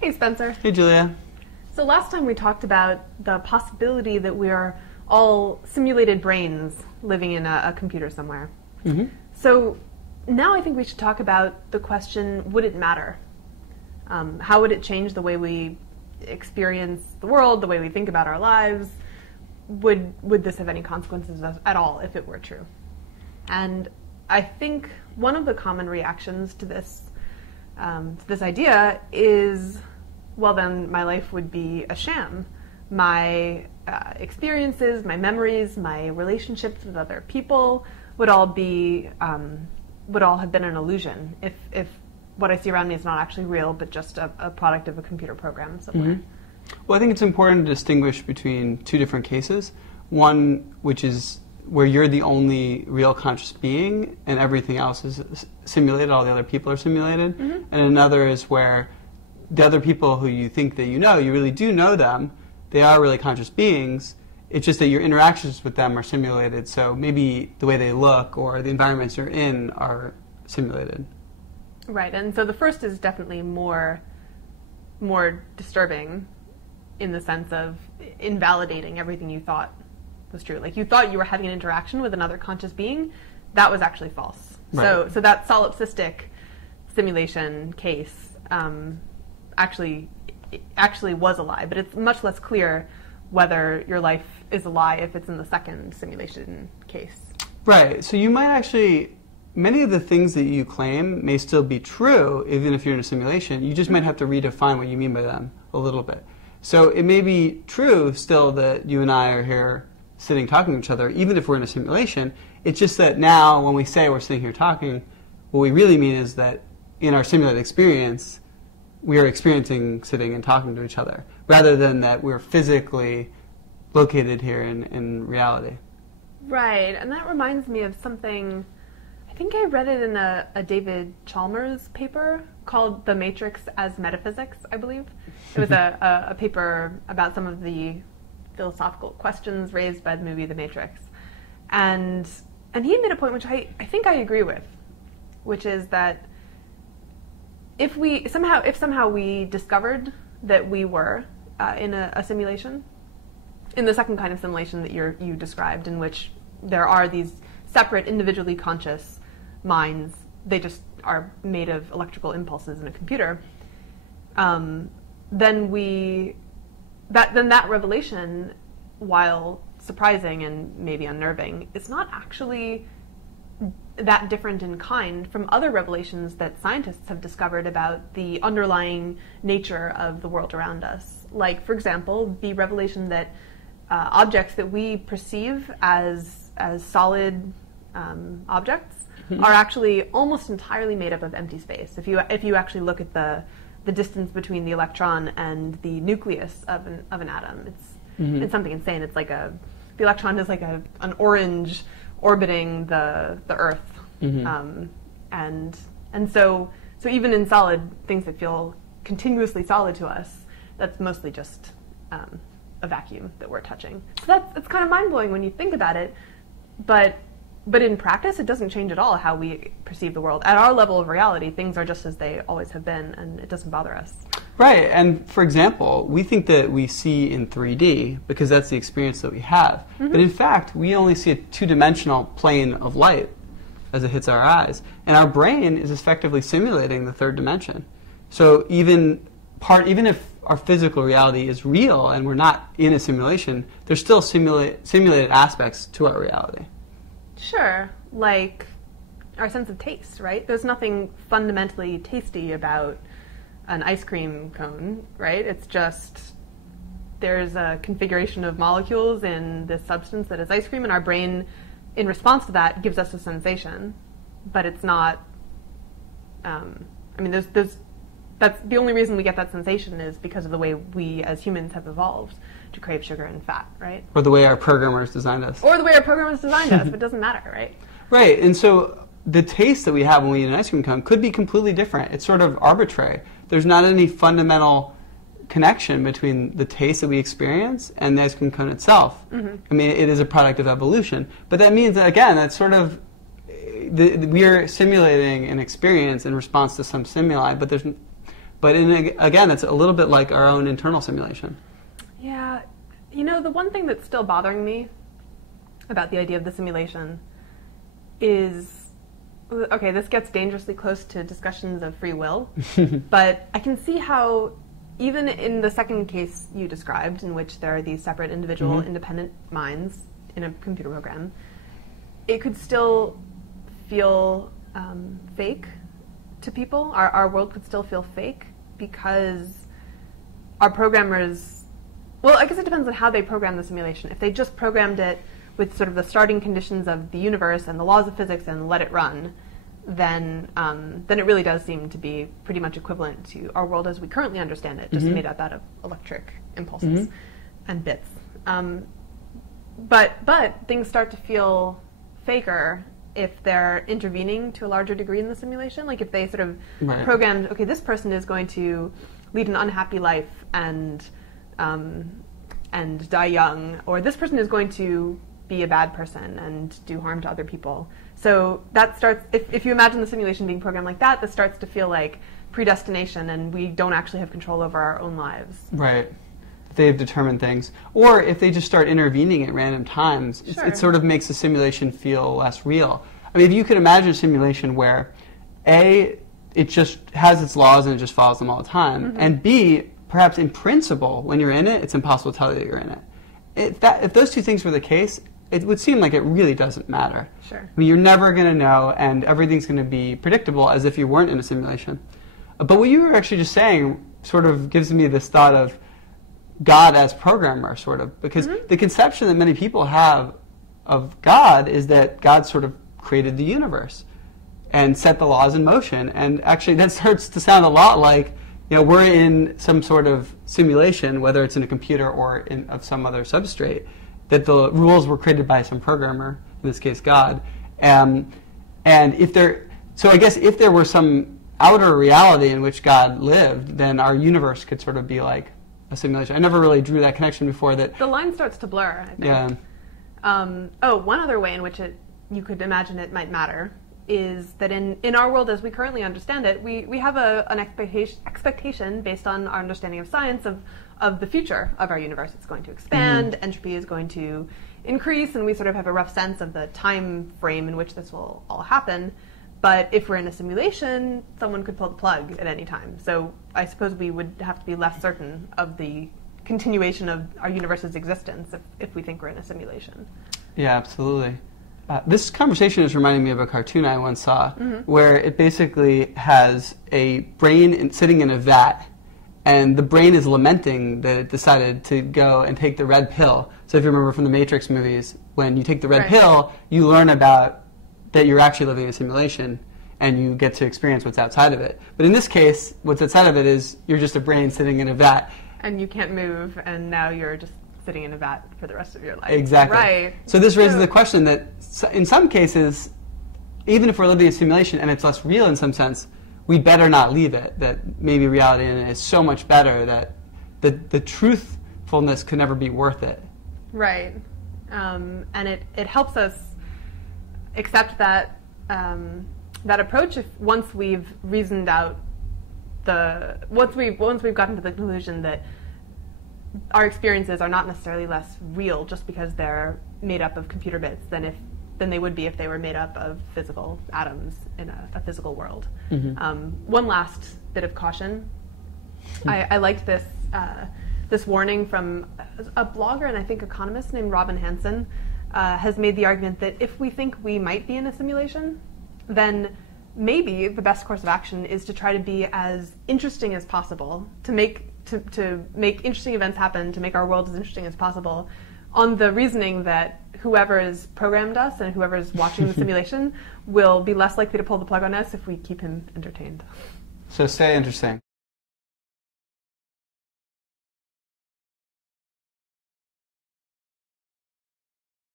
Hey, Spencer. Hey, Julia. So last time we talked about the possibility that we are all simulated brains living in a computer somewhere. Mm-hmm. So now I think we should talk about the question, would it matter? How would it change the way we experience the world, the way we think about our lives? Would this have any consequences at all if it were true? And I think one of the common reactions to this idea is, well, then my life would be a sham. My experiences, my memories, my relationships with other people would all have been an illusion if what I see around me is not actually real, but just a product of a computer program somewhere. Mm-hmm. Well, I think it's important to distinguish between two different cases. One, which is where you're the only real conscious being and everything else is simulated, all the other people are simulated. Mm-hmm. And another is where the other people who you think that you really do know them, they are really conscious beings. It's just that your interactions with them are simulated, so maybe the way they look or the environments you're in are simulated. Right, and so the first is definitely more disturbing in the sense of invalidating everything you thought was true. Like, you thought you were having an interaction with another conscious being, that was actually false. Right. So that solipsistic simulation case actually was a lie, but it's much less clear whether your life is a lie if it's in the second simulation case. Right, so you might actually, many of the things that you claim may still be true even if you're in a simulation. You just might have to redefine what you mean by them a little bit. So it may be true still that you and I are here sitting talking to each other, even if we're in a simulation. It's just that now when we say we're sitting here talking, what we really mean is that in our simulated experience, we are experiencing sitting and talking to each other, rather than that we're physically located here in reality. Right, and that reminds me of something, I think I read it in a David Chalmers paper called The Matrix as Metaphysics, I believe. It was a paper about some of the philosophical questions raised by the movie The Matrix. And he made a point which I think I agree with, which is that if somehow we discovered that we were in a simulation, in the second kind of simulation that you described, in which there are these separate, individually conscious minds, they just are made of electrical impulses in a computer, then that revelation, while surprising and maybe unnerving, is not actually that different in kind from other revelations that scientists have discovered about the underlying nature of the world around us. Like, for example, the revelation that objects that we perceive as solid objects are actually almost entirely made up of empty space. If you actually look at the distance between the electron and the nucleus of an atom, it's something insane. It's like the electron is like an orange orbiting the Earth, and so even in solid things that feel continuously solid to us, that's mostly just a vacuum that we're touching. So that's kind of mind-blowing when you think about it, but in practice it doesn't change at all how we perceive the world. At our level of reality, things are just as they always have been, and it doesn't bother us. Right, and for example, we think that we see in 3D because that's the experience that we have. But in fact, we only see a two-dimensional plane of light as it hits our eyes. And our brain is effectively simulating the third dimension. So even if our physical reality is real and we're not in a simulation, there's still simulated aspects to our reality. Sure, like our sense of taste, right? There's nothing fundamentally tasty about an ice cream cone, right? It's just there's a configuration of molecules in this substance that is ice cream, and our brain, in response to that, gives us a sensation. But it's not. That's the only reason we get that sensation is because of the way we as humans have evolved to crave sugar and fat, right? Or the way our programmers designed us. Or the way our programmers designed us, but it doesn't matter, right? Right, and so the taste that we have when we eat an ice cream cone could be completely different. It's sort of arbitrary. There's not any fundamental connection between the taste that we experience and the ice cream cone itself. I mean, it is a product of evolution. But that means that, again, that's sort of we are simulating an experience in response to some stimuli, but But again, it's a little bit like our own internal simulation. Yeah. The one thing that's still bothering me about the idea of the simulation is, okay, this gets dangerously close to discussions of free will, but I can see how even in the second case you described, in which there are these separate individual independent minds in a computer program, it could still feel fake to people. Our world could still feel fake because our programmers, well, I guess it depends on how they program the simulation. If they just programmed it with sort of the starting conditions of the universe and the laws of physics and let it run, then it really does seem to be pretty much equivalent to our world as we currently understand it, just made up out of electric impulses and bits. But things start to feel faker if they're intervening to a larger degree in the simulation. Like if they sort of programmed, okay, this person is going to lead an unhappy life and die young, or this person is going to be a bad person and do harm to other people. So that starts, if you imagine the simulation being programmed like that, that starts to feel like predestination and we don't actually have control over our own lives. Right. They've determined things. Or if they just start intervening at random times, it sort of makes the simulation feel less real. I mean, if you could imagine a simulation where A, it just has its laws and it just follows them all the time, and B, perhaps in principle, when you're in it, it's impossible to tell that you're in it. If those two things were the case, it would seem like it really doesn't matter. Sure. I mean, you're never going to know, and everything's going to be predictable as if you weren't in a simulation. But what you were actually just saying sort of gives me this thought of God as programmer, sort of, because the conception that many people have of God is that God sort of created the universe and set the laws in motion. And actually, that starts to sound a lot like, we're in some sort of simulation, whether it's in a computer or of some other substrate, that the rules were created by some programmer, in this case God. And so I guess if there were some outer reality in which God lived, then our universe could sort of be like a simulation. I never really drew that connection before. That the line starts to blur, I think. Yeah. One other way in which you could imagine it might matter is that in our world as we currently understand it, we have an expectation based on our understanding of science of the future of our universe. It's going to expand, entropy is going to increase, and we sort of have a rough sense of the time frame in which this will all happen. But if we're in a simulation, someone could pull the plug at any time. So I suppose we would have to be less certain of the continuation of our universe's existence if we think we're in a simulation. Yeah, absolutely. This conversation is reminding me of a cartoon I once saw where it basically has a brain sitting in a vat, and the brain is lamenting that it decided to go and take the red pill. So if you remember from the Matrix movies, when you take the red pill, you learn about that you're actually living in a simulation and you get to experience what's outside of it. But in this case, what's outside of it is you're just a brain sitting in a vat. And you can't move, and now you're just sitting in a vat for the rest of your life. Exactly. Right. So this raises the question that in some cases, even if we're living in a simulation and it's less real in some sense, we better not leave it, that maybe reality in it is so much better that the truthfulness could never be worth it. Right. And it helps us accept that approach once we've reasoned out once we've gotten to the conclusion that our experiences are not necessarily less real just because they're made up of computer bits than they would be if they were made up of physical atoms in a physical world. One last bit of caution. I liked this warning from a blogger and I think economist named Robin Hanson has made the argument that if we think we might be in a simulation, then maybe the best course of action is to try to be as interesting as possible, to make interesting events happen, to make our world as interesting as possible, on the reasoning that whoever has programmed us and whoever is watching the simulation will be less likely to pull the plug on us if we keep him entertained. So stay interesting.